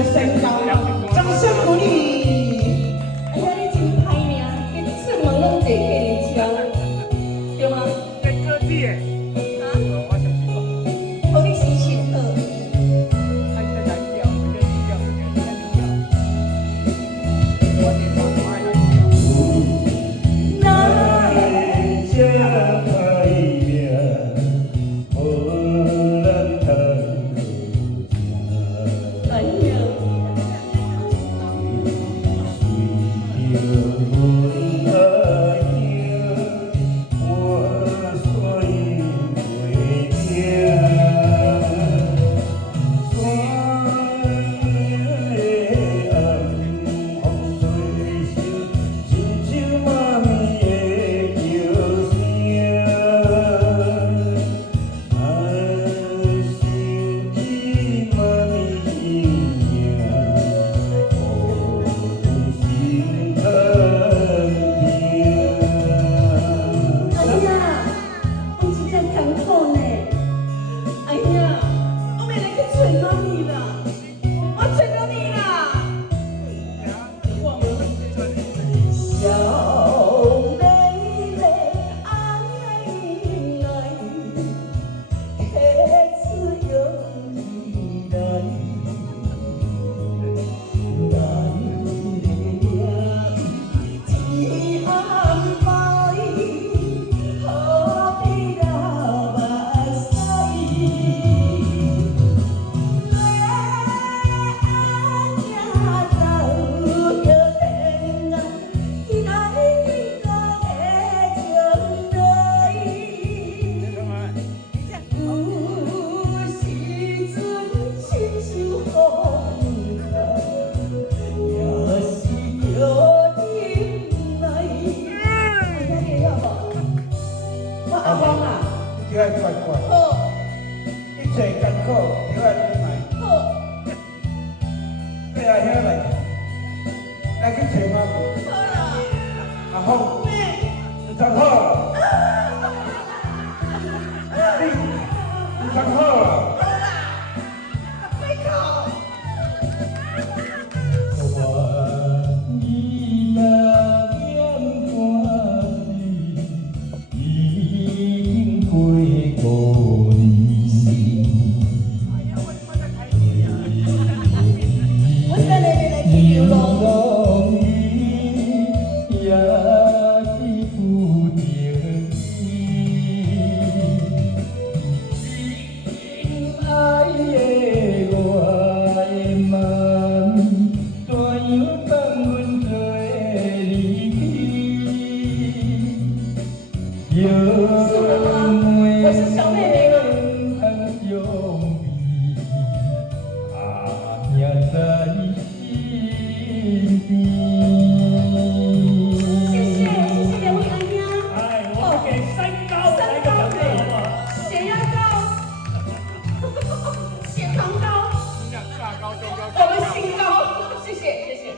的身高，掌声鼓励。哎呀，你真歹命，你出门拢坐客人车，对吗？在科技诶，我相信我。互你心情好。他现在来调，我跟你调，我电话我爱来调。那会这歹命，无人通好哎食。呀，随着阮爱情，我所以袂停。山的暗风吹醒，亲像妈咪的叫声。想起妈咪形影，心疼哎呀，我真正艰苦呢。哎呀，我要来去找妈咪啦，我找到你啦。小妹妹爱来，开始勇气来，难料天安排，何必那目屎？阿芳啊，叫乖乖，好，一切艰苦叫忍耐。好，跟阿兄来去找妈咪。好啦，阿凤，妹，你真好，你真好啊！好啦，快考。愿意若念看你，已经过5年。我今日来去游乐。浪雨也是负着你，爱的我的妈咪，怎样放阮做离去？我是小妹妹吗？啊，现在。